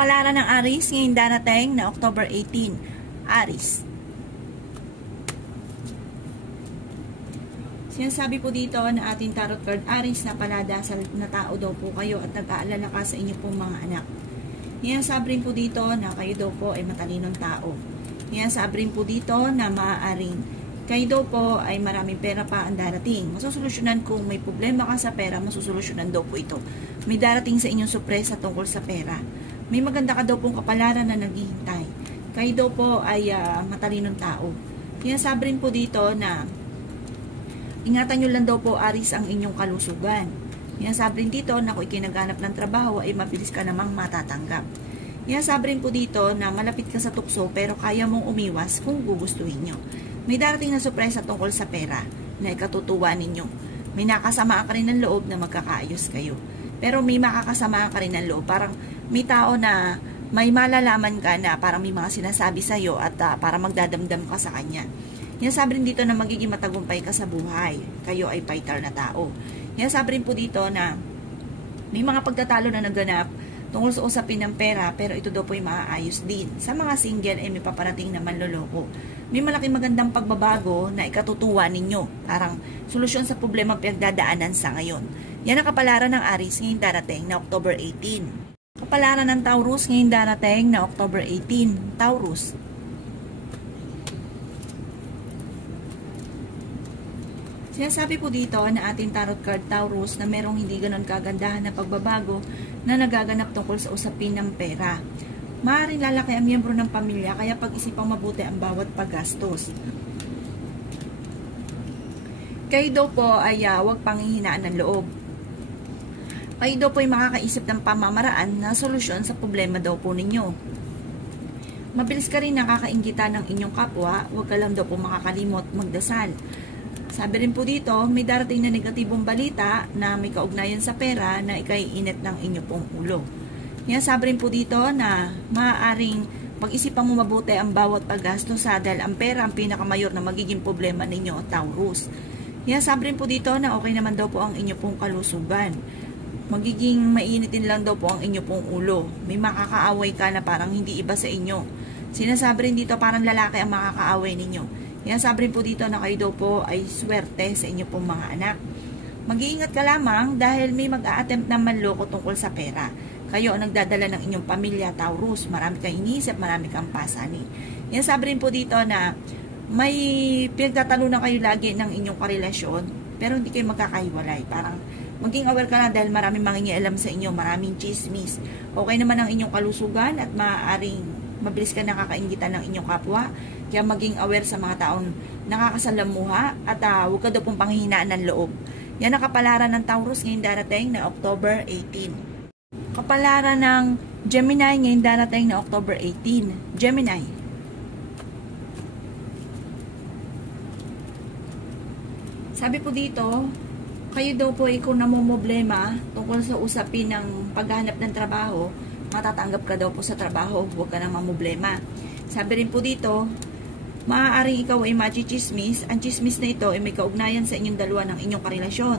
Kapalaran ng Aries ngayong darating na October 18. Aries. Sinasabi po dito na ating tarot card Aries na paladasal na tao daw po kayo at nag-aalala ka sa inyo pong mga anak. Sinasabi rin po dito na kayo daw po ay matalinong tao. Sinasabi rin po dito na maaaring kayo daw po ay maraming pera pa ang darating. Masusolusyonan kung may problema ka sa pera, masusolusyonan daw po ito. May darating sa inyong sorpresa tungkol sa pera. May maganda ka daw pong kapalaran na naghihintay. Kayo daw po ay matalinong tao. Sinasabi rin po dito na ingatan nyo lang daw po Aries ang inyong kalusugan. Sinasabi rin dito na kung ikinaghanap ng trabaho ay mabilis ka namang matatanggap. Sinasabi rin po dito na malapit ka sa tukso pero kaya mong umiwas kung gugustuhin nyo. May darating na sorpresa tungkol sa pera na ikatutuwa ninyo. May nakasama ka rin ng loob na magkakaayos kayo. Pero may makakasama ka rin ng loob. Parang may tao na may malalaman ka na parang may mga sinasabi sa'yo at para magdadamdam ka sa kanya. Sinasabi rin dito na magiging matagumpay ka sa buhay. Kayo ay fighter na tao. Sinasabi rin po dito na may mga pagtatalo na naganap tungkol sa usapin ng pera, pero ito daw po ay maaayos din. Sa mga single ay may paparating na manloloko. May malaking magandang pagbabago na ikatutuwa ninyo. Parang solusyon sa problema pinagdadaanan sa ngayon. Yan ang kapalaran ng Aries ngayong darating na October 18. Kapalaran ng Taurus ngayong darating na October 18. Taurus. Sinasabi po dito na ating tarot card Taurus na merong hindi ganon kagandahan na pagbabago na nagaganap tungkol sa usapin ng pera. Maaaring lalaki ang miyembro ng pamilya kaya pag-isipang mabuti ang bawat paggastos. Kayo daw po ay huwag panghihinaan ng loob. Kayo daw po ay makakaisip ng pamamaraan na solusyon sa problema daw po ninyo. Mabilis ka rin nakakainggitan ng inyong kapwa, huwag ka lang daw po makakalimot magdasal. Sabi rin po dito, may darating na negatibong balita na may kaugnayan sa pera na ikaiinit ng inyo pong ulo. Sabi rin po dito na maaaring pag-isipan mo mabuti ang bawat paggastos dahil ang pera ang pinakamayor na magiging problema ninyo, Taurus. Sabi rin po dito na okay naman daw po ang inyo pong kalusugan. Magiging mainitin lang daw po ang inyo pong ulo. May makakaaway ka na parang hindi iba sa inyo. Sinasabi rin dito parang lalaki ang makakaaway ninyo. Sabi rin po dito na kayo daw po ay swerte sa inyo pong mga anak. Mag-iingat ka lamang dahil may mag-a-attempt na manloko tungkol sa pera. Kayo ang nagdadala ng inyong pamilya, Taurus. Marami kang iniisip, marami kang pasanin. Sabi rin po dito na may pinagtatalunan kayo lagi ng inyong karelasyon pero hindi kayo magkakahiwalay. Parang maging aware ka na dahil maraming mangingialam sa inyo, maraming chismis. Okay naman ang inyong kalusugan at maaaring mabilis ka nakakaingitan ng inyong kapwa. Kaya maging aware sa mga taong nakakasalamuha at huwag ka daw pong panghihinaan ng loob. Yan ang kapalaran ng Taurus ngayong darating na October 18. Kapalaran ng Gemini ngayong darating na October 18. Gemini. Sabi po dito, kayo daw po ay kung namumblema tungkol sa usapin ng paghahanap ng trabaho, matatanggap ka daw po sa trabaho, huwag ka nang mamumblema. Sabi rin po dito, maaaring ikaw ay machichismis. Ang chismis na ito ay may kaugnayan sa inyong dalawa ng inyong karelasyon.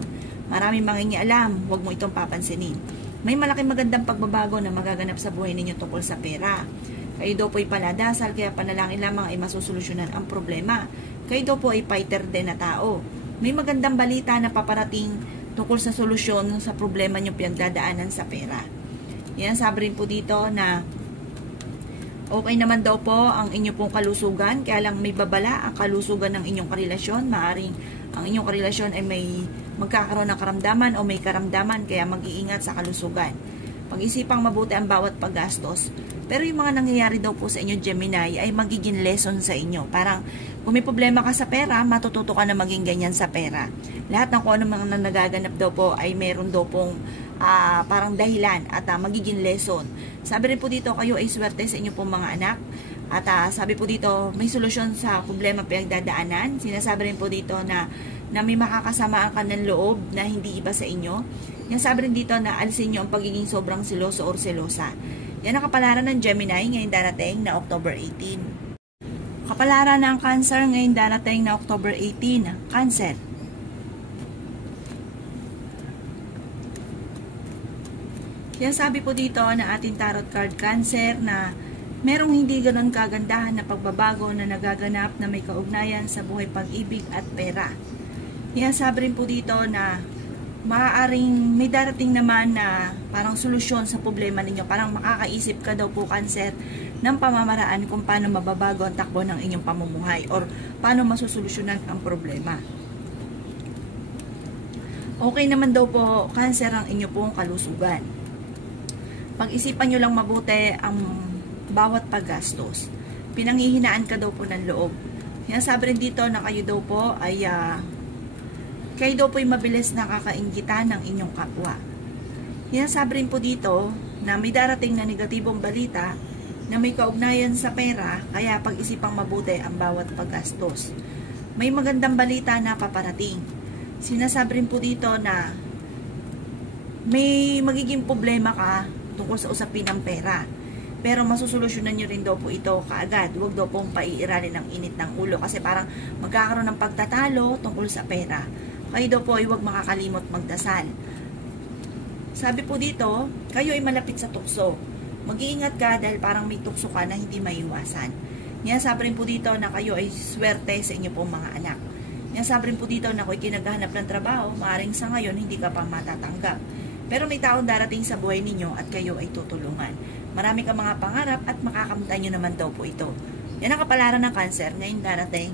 Maraming mangingialam, huwag mo itong papansinin. May malaking magandang pagbabago na magaganap sa buhay ninyo tungkol sa pera. Kayo daw po ay paladasal, kaya panalangin lamang ay masusolusyonan ang problema. Kayo daw po ay fighter din na tao. May magandang balita na paparating tungkol sa solusyon sa problema nyo pinagdadaanan sa pera. Sabi rin po dito na okay naman daw po ang inyo pong kalusugan, kaya lang may babala ang kalusugan ng inyong karelasyon. Maaring ang inyong karelasyon ay may magkakaroon ng karamdaman o may karamdaman, kaya mag-iingat sa kalusugan. Pag-isipang mabuti ang bawat paggastos. Pero yung mga nangyayari daw po sa inyo, Gemini, ay magiging lesson sa inyo. Parang kung may problema ka sa pera, matututo ka na maging ganyan sa pera. Lahat ng kung ano mga nagaganap daw po ay meron daw pong parang dahilan at magiging lesson. Sabi rin po dito, kayo ay swerte sa inyo pong mga anak. At sabi po dito, may solusyon sa problema pinagdadaanan. Sinasabi rin po dito na may makakasamaan ka ng loob na hindi iba sa inyo. Sabi rin dito na alisin nyo ang pagiging sobrang seloso or selosa. Yan ang kapalaran ng Gemini ngayong darating na October 18. Kapalaran ng Cancer ngayong darating na October 18. Cancer. Sinasabi po dito na ating tarot card Cancer na merong hindi ganon kagandahan na pagbabago na nagaganap na may kaugnayan sa buhay pag-ibig at pera. Sinasabi rin po dito na maaaring may darating naman na parang solusyon sa problema ninyo. Parang makakaisip ka daw po Cancer ng pamamaraan kung paano mababago ang takbo ng inyong pamumuhay or paano masusolusyonan ang problema. Okay naman daw po Cancer ang inyo pong kalusugan. Pag-isipan nyo lang mabuti ang bawat paggastos. Pinanghihinaan ka daw po ng loob. Sinasabi rin dito na kayo daw po ay kayo daw po ay mabilis nakakainggitan ng inyong kapwa. Sinasabi rin po dito na may darating na negatibong balita na may kaugnayan sa pera, kaya pag-isipang mabuti ang bawat paggastos. May magandang balita na paparating. Sinasabi rin po dito na may magiging problema ka tungkol sa usapin ng pera. Pero masusolusyonan nyo rin daw po ito kaagad. Huwag daw pong paiiralin ng init ng ulo kasi parang magkakaroon ng pagtatalo tungkol sa pera. Kayo daw po ay huwag makakalimot magdasal. Sabi po dito, kayo ay malapit sa tukso. Mag-iingat ka dahil parang may tukso ka na hindi maiwasan. Sabi rin po dito na kayo ay swerte sa inyo pong mga anak. Sabi rin po dito na kung kinaghahanap ng trabaho, maaaring sa ngayon hindi ka pa matatanggap. Pero may taong darating sa buhay ninyo at kayo ay tutulungan. Marami ka mga pangarap at makakamtan nyo naman daw po ito. Yan ang kapalaran ng Cancer ngayon darating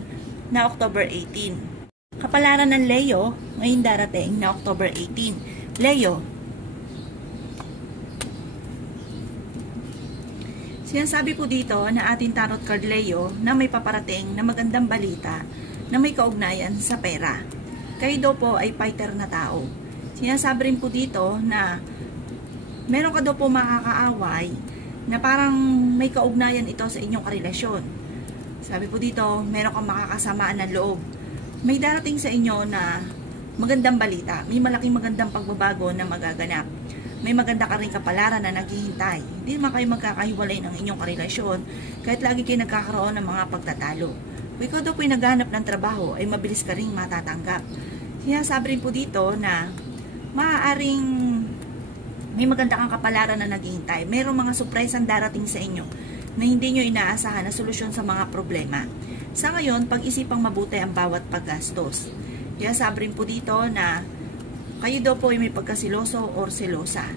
na October 18. Kapalaran ng Leo ngayon darating na October 18. Leo, sinasabi po dito na ating tarot card Leo na may paparating na magandang balita na may kaugnayan sa pera. Kayo daw po ay fighter na tao. Sinasabi rin po dito na meron ka daw po makakaaway na parang may kaugnayan ito sa inyong karelasyon. Sabi po dito, meron kang makakasamaan ng loob. May darating sa inyo na magandang balita. May malaking magandang pagbabago na magaganap. May maganda ka rin kapalaran na naghihintay. Hindi naman kayo magkakahiwalay ng inyong karelasyon kahit lagi kayo nagkakaroon ng mga pagtatalo. Kung ikaw daw po'y naghahanap ng trabaho, ay mabilis ka rin matatanggap. Sinasabi rin po dito na maaaring may maganda kang kapalaran na naghihintay. Mayroong mga surpresang darating sa inyo na hindi nyo inaasahan na solusyon sa mga problema. Sa ngayon, pag-isipang mabuti ang bawat paggastos. Sinasabi rin po dito na kayo daw po ay may pagkasiloso or selosa.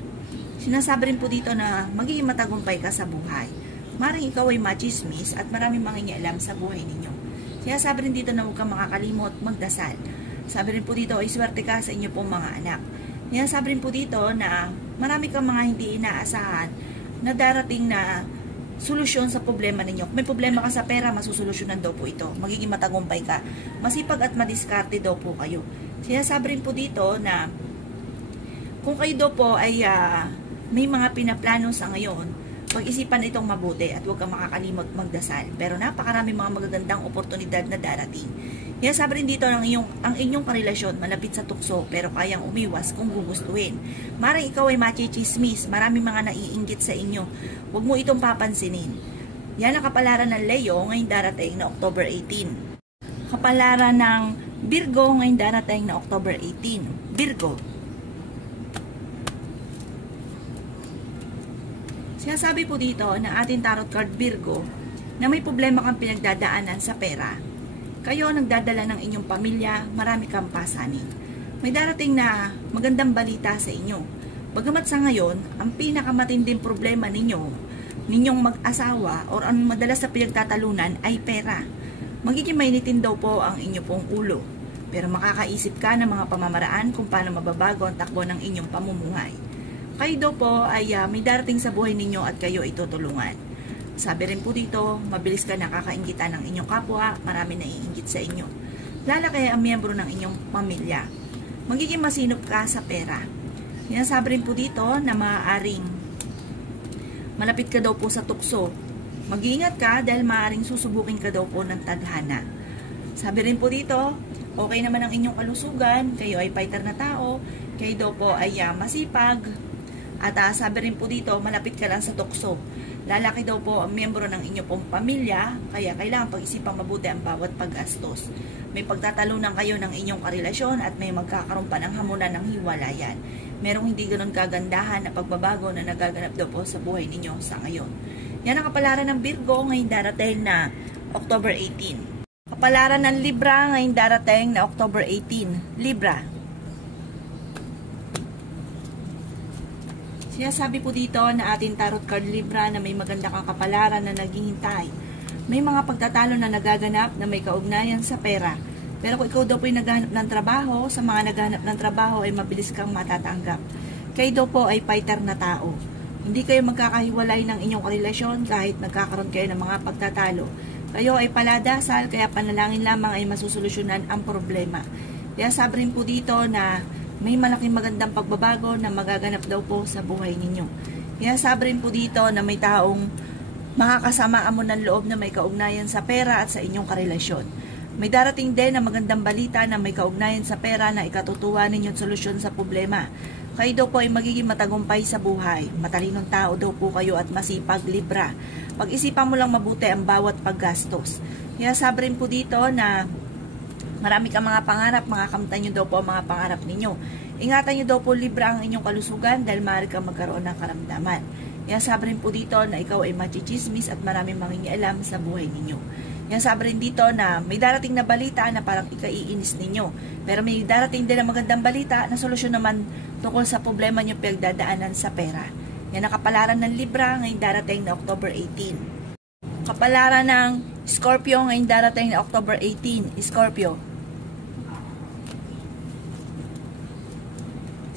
Sinasabi rin po dito na magiging matagumpay ka sa buhay. Maring ikaw ay machismis at maraming mangingialam sa buhay ninyo. Sinasabi rin dito na huwag kang makakalimot magdasal. Sabi rin po dito ay swerte ka sa inyo pong mga anak. Sinasabi rin po dito na marami kang mga hindi inaasahan na darating na solusyon sa problema ninyo. Kung may problema ka sa pera, masusolusyonan daw po ito. Magiging matagumpay ka. Masipag at madiskarte daw po kayo. Sinasabi rin po dito na kung kayo daw po ay may mga pinaplano sa ngayon, pag-isipan itong mabuti at huwag kang makakalimot magdasal. Pero napakarami mga magagandang oportunidad na darating. Sinasabi rin dito ang inyong karelasyon malapit sa tukso pero kayang umiwas kung gugustuhin. Maring ikaw ay machismis, maraming mga naiinggit sa inyo. Huwag mo itong papansinin. Yan ang kapalaran ng Leo ngayong darating na October 18. Kapalaran ng Virgo ngayong darating na October 18. Virgo. Sinasabi po dito na ating tarot card Virgo na may problema kang pinagdadaanan sa pera. Kayo nagdadala ng inyong pamilya, marami kang pasanin. May darating na magandang balita sa inyo. Bagamat sa ngayon, ang pinakamatinding problema ninyong mag-asawa or ang madalas sa pinagtatalunan ay pera. Magiging mainitin daw po ang inyo pong ulo. Pero makakaisip ka ng mga pamamaraan kung paano mababago ang takbo ng inyong pamumuhay. Kayo daw po ay may darating sa buhay ninyo at kayo ay tutulungan. Sabi rin po dito, mabilis ka nakakainggitan ng inyong kapwa, marami naiinggit sa inyo. Lalo kaya ang miyembro ng inyong pamilya. Magiging masinop ka sa pera. Sinasabi rin po dito na maaaring malapit ka daw po sa tukso. Mag-iingat ka dahil maaaring susubukin ka daw po ng tadhana. Sabi rin po dito, okay naman ang inyong kalusugan, kayo ay fighter na tao, kayo daw po ay masipag, at sabi rin po dito, malapit ka lang sa tukso. Lalaki daw po ang miyembro ng inyong pong pamilya, kaya kailangan pag-isipang mabuti ang bawat paggastos. May pagtatalunan kayo ng inyong karelasyon at may magkakaroon pa ng hamunan ng hiwalayan. merong hindi ganun kagandahan na pagbabago na nagaganap daw po sa buhay ninyo sa ngayon. Yan ang kapalaran ng Virgo ngayong darating na October 18. Kapalaran ng Libra ngayong darating na October 18. Libra. Sinasabi po dito na ating tarot card Libra na may maganda kang kapalaran na naghihintay. May mga pagtatalo na nagaganap na may kaugnayan sa pera. Pero kung ikaw daw po ay naghahanap ng trabaho, sa mga naghahanap ng trabaho ay mabilis kang matatanggap. Kayo daw po ay fighter na tao. Hindi kayo magkakahiwalay ng inyong relasyon kahit nagkakaroon kayo ng mga pagtatalo. Kayo ay paladasal, kaya panalangin lamang ay masusolusyonan ang problema. Kaya sabi rin po dito na may malaking magandang pagbabago na magaganap daw po sa buhay ninyo. Kaya sabi rin po dito na may taong makakasamaan mo ng loob na may kaugnayan sa pera at sa inyong karelasyon. May darating din na magandang balita na may kaugnayan sa pera na ikatutuwa ninyong solusyon sa problema. Kayo daw po ay magiging matagumpay sa buhay. Matalinong tao daw po kayo at masipag, Libra. Pag-isipan mo lang mabuti ang bawat paggastos. Kaya sabi rin po dito na marami kang mga pangarap, makakamtan nyo daw po ang mga pangarap ninyo. Ingatan nyo daw po, Libra, ang inyong kalusugan dahil maaari kang magkaroon ng karamdaman. Kaya sabi rin po dito na ikaw ay machichismis at maraming mangingialam sa buhay ninyo. Kaya sabi rin dito na may darating na balita na parang ikaiinis ninyo. Pero may darating din na magandang balita na solusyon naman tungkol sa problema nyo pinagdadaanan sa pera. Yan ang kapalaran ng Libra ngayong darating na October 18. Kapalaran ng Scorpio ngayong darating na October 18. Scorpio.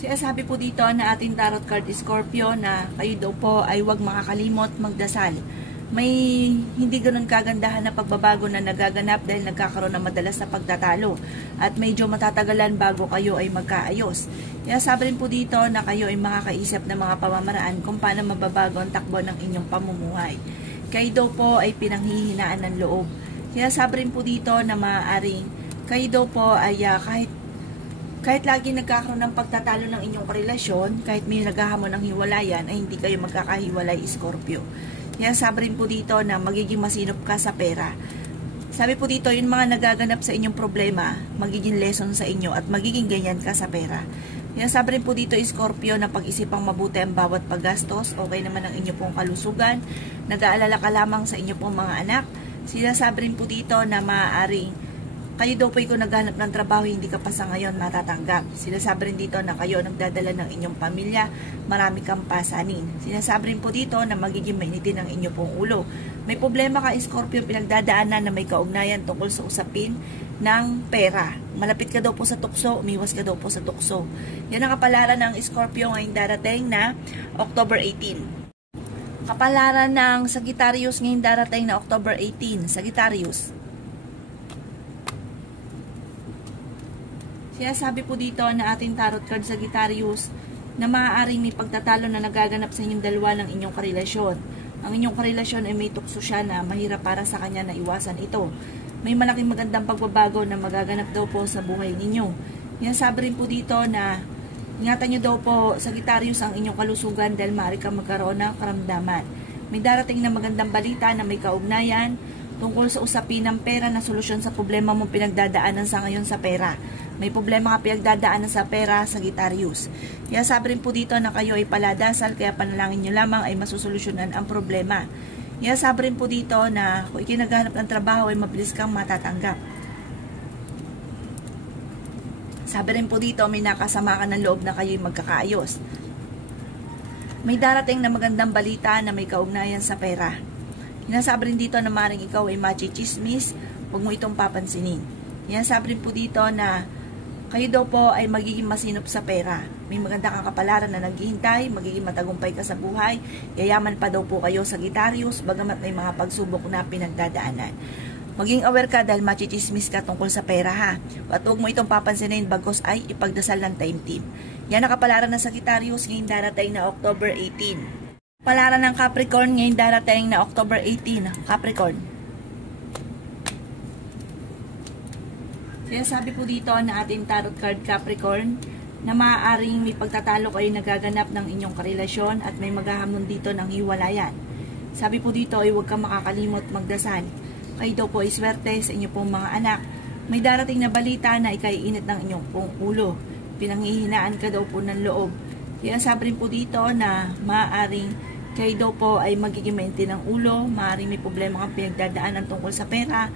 Sabi po dito na ating tarot card Scorpio na kayo daw po ay huwag makakalimot magdasal. May hindi ganun kagandahan na pagbabago na nagaganap dahil nagkakaroon ng madalas na pagtatalo at medyo matatagalan bago kayo ay magkaayos. Kaya sabi rin po dito na kayo ay makakaisip ng mga pamamaraan kung paano mababago ang takbo ng inyong pamumuhay. Kayo daw po ay pinanghihinaan ng loob. Kaya sabi rin po dito na maaaring kayo daw po ay kahit lagi nagkakaroon ng pagtatalo ng inyong relasyon, kahit may naghahamon ng hiwalayan, ay hindi kayo magkakahiwalay, Scorpio. Kaya sabi rin po dito na magiging masinop ka sa pera. Sabi po dito, yung mga nagaganap sa inyong problema, magiging lesson sa inyo at magiging ganyan ka sa pera. Kaya sabi rin po dito, Scorpio, na pag-isipang mabuti ang bawat paggastos, okay naman ang inyo pong kalusugan, nag-aalala ka lamang sa inyo pong mga anak. Sinasabi rin po dito na maaaring kayo daw po kung naghanap ng trabaho, hindi ka pa sa ngayon matatanggap. Sinasabi rin dito na kayo nagdadala ng inyong pamilya, marami kang pasanin. Sinasabi rin po dito na magiging mainitin ang inyo pong ulo. May problema ka, Scorpio, pinagdadaanan na may kaugnayan tungkol sa usapin ng pera. Malapit ka daw po sa tukso, umiwas ka daw po sa tukso. Yan ang kapalaran ng Scorpio ngayong darating na October 18. Kapalaran ng Sagittarius ngayong darating na October 18. Sagittarius. Sabi po dito na ating tarot card Sagittarius na maaaring may pagtatalo na nagaganap sa inyong dalawa ng inyong karelasyon. Ang inyong karelasyon ay may tukso siya na mahirap para sa kanya na iwasan ito. May malaking magandang pagbabago na magaganap daw po sa buhay ninyo. Sabi rin po dito na ingatan nyo daw po, Sagittarius, ang inyong kalusugan dahil maaari kang magkaroon ng karamdaman. May darating na magandang balita na may kaugnayan tungkol sa usapin ng pera na solusyon sa problema mong pinagdadaanan sa ngayon sa pera. May problema ka pinagdadaanan sa pera, Sagittarius. Kaya sabi rin po dito na kayo ay paladasal, kaya panalangin nyo lamang ay masusolusyonan ang problema. Kaya sabi rin po dito na kung ikinaghanap ng trabaho ay mabilis kang matatanggap. Sabi rin po dito may nakasama ka ng loob na kayo ay magkakaayos. May darating na magandang balita na may kaugnayan sa pera. Sabi rin dito na maring ikaw ay machichismis, huwag mo itong papansinin. Sabi rin po dito na kayo daw po ay magiging masinop sa pera. May maganda kang kapalaran na naghihintay, magiging matagumpay ka sa buhay, yayaman pa daw po kayo, Sagittarius, bagamat may mga pagsubok na pinagdadaanan. Maging aware ka dahil machichismis ka tungkol sa pera, ha. At huwag mo itong papansinin bagos ay ipagdasal ng time team. Yan ang kapalaran ng Sagittarius ngayong darating na October 18. Kapalaran ng Capricorn ngayong darating na October 18. Capricorn. Sabi po dito na ating tarot card Capricorn na maaaring may pagtatalo kayo nagaganap ng inyong karelasyon at may maghahamon dito ng hiwalayan. Sabi po dito ay huwag kang makakalimot magdasal. Kayo daw po ay swerte sa inyong pong mga anak. May darating na balita na ikaiinit ng inyong pong ulo. Pinanghihinaan ka daw po ng loob. Kaya sabi rin po dito na maaaring kayo daw po ay magiging mainti ng ulo, maaaring may problema kang pinagdadaanan tungkol sa pera.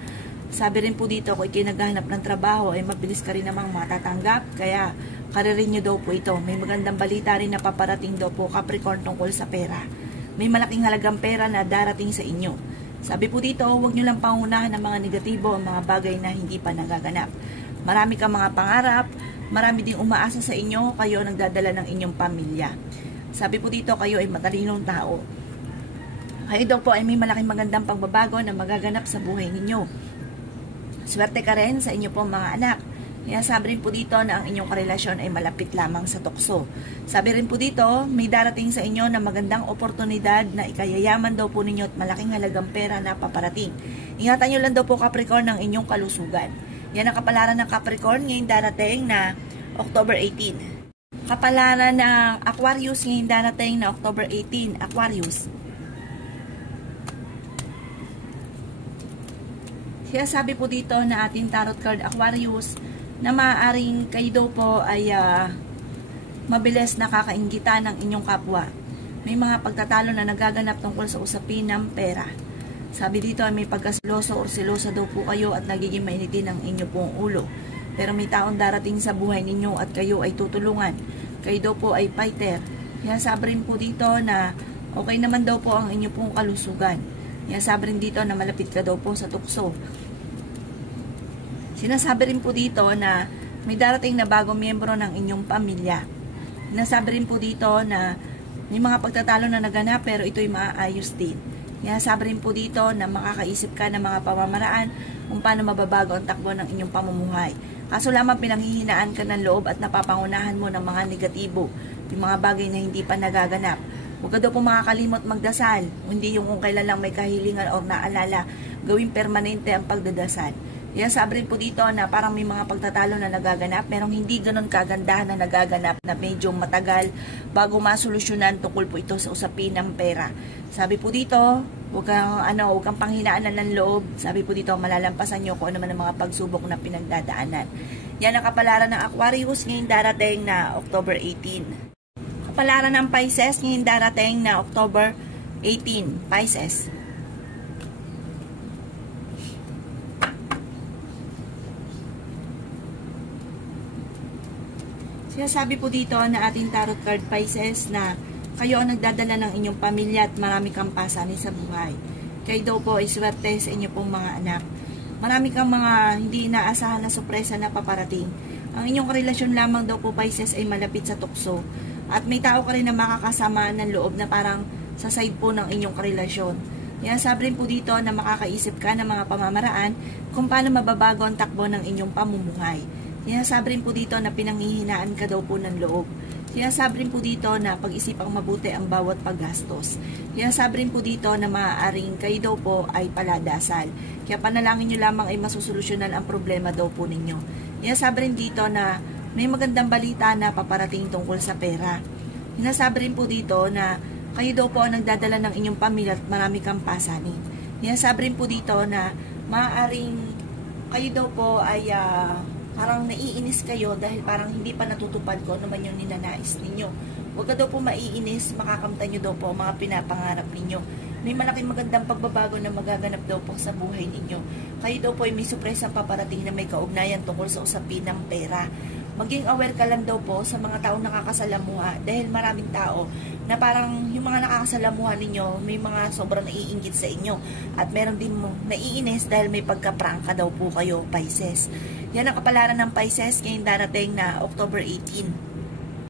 Sabi rin po dito, kung ikay naghahanap ng trabaho, ay mabilis ka rin namang matatanggap. Kaya, karirin nyo daw po ito. May magandang balita rin na paparating daw po, Capricorn, tungkol sa pera. May malaking halagang pera na darating sa inyo. Sabi po dito, huwag nyo lang pangunahan ng mga negatibo, ang mga bagay na hindi pa nagaganap. Marami kang mga pangarap, marami ding umaasa sa inyo, kayo ang nagdadala ng inyong pamilya. Sabi po dito, kayo ay matalinong tao. Kayo daw po ay may malaking magandang pagbabago na magaganap sa buhay ninyo. Swerte ka rin sa inyo pong mga anak. Kaya sabi rin po dito na ang inyong karelasyon ay malapit lamang sa tukso. Sabi rin po dito, may darating sa inyo na magandang oportunidad na ikayayaman daw po ninyo at malaking halagang pera na paparating. Ingatan nyo lang daw po, Capricorn, ng inyong kalusugan. Yan ang kapalaran ng Capricorn ngayong darating na October 18. Kapalaran ng Aquarius ngayong darating na October 18. Aquarius. Kaya sabi po dito na ating tarot card Aquarius na maaaring kayo daw po ay mabilis nakakainggitan ng inyong kapwa. May mga pagtatalo na nagaganap tungkol sa usapin ng pera. Sabi dito ay may pagkasiloso o silosa daw po kayo at nagiging mainitin ang inyo pong ulo. Pero may taong darating sa buhay ninyo at kayo ay tutulungan. Kayo daw po ay fighter. Kaya sabi rin po dito na okay naman daw po ang inyo pong kalusugan. Kaya sabi rin dito na malapit ka daw po sa tukso. Sinasabi rin po dito na may darating na bagong miyembro ng inyong pamilya. Sinasabi rin po dito na may mga pagtatalo na naganap pero ito'y maaayos din. Kaya sabi rin po dito na makakaisip ka ng mga pamamaraan kung paano mababago ang takbo ng inyong pamumuhay. Kaso lamang pinanghihinaan ka ng loob at napapangunahan mo ng mga negatibo, yung mga bagay na hindi pa nagaganap. Huwag ka daw po makakalimot magdasal, hindi yung kung kailan lang may kahilingan o naalala, gawing permanente ang pagdadasal. Kaya sabi rin po dito na parang may mga pagtatalo na nagaganap, merong hindi ganun kagandahan na nagaganap na medyo matagal bago masolusyonan tungkol po ito sa usapin ng pera. Sabi po dito, huwag kang panghinaanan ng loob. Sabi po dito, malalampasan nyo kung ano man ang mga pagsubok na pinagdadaanan. Yan ang kapalaran ng Aquarius ngayong darating na October 18. Kapalaran ng Pisces ngayong darating na October 18. Pisces. Sabi po dito na ating tarot card Pisces na kayo ang nagdadala ng inyong pamilya at marami kang pasanin sa buhay. Kayo daw po ay swerte sa inyo pong mga anak. Marami kang mga hindi inaasahan na sorpresa na paparating. Ang inyong relasyon lamang daw po Pisces ay malapit sa tukso. At may tao ka rin na makakasama ng loob na parang sa side po ng inyong relasyon. Kaya sabi rin po dito na makakaisip ka ng mga pamamaraan kung paano mababago ang takbo ng inyong pamumuhay. Kaya sabi rin po dito na pinanghihinaan ka daw po ng loob. Kaya sabi rin po dito na pag-isipang mabuti ang bawat paggastos. Kaya sabi rin po dito na maaaring kayo daw po ay paladasal. Kaya panalangin nyo lamang ay masusolusyonan ang problema daw po ninyo. Kaya sabi rin dito na may magandang balita na paparating tungkol sa pera. Sinasabi rin po dito na kayo daw po ang nagdadala ng inyong pamilya at marami kang pasanin. Sinasabi rin po dito na maaaring kayo daw po ay parang naiinis kayo dahil parang hindi pa natutupad ko naman yung ninanais ninyo. Huwag ka daw po maiinis, makakamtan nyo daw po ang mga pinapangarap ninyo. May malaking magandang pagbabago na magaganap daw po sa buhay ninyo. Kayo daw po ay may surpresang paparating na may kaugnayan tungkol sa usapin ng pera. Maging aware ka lang daw po sa mga taong nakakasalamuha dahil maraming tao na parang yung mga nakakasalamuha ninyo may mga sobrang naiinggit sa inyo at meron din mo naiinis dahil may pagka-prangka daw po kayo Pisces. Yan ang kapalaran ng Pisces ngayong darating na October 18.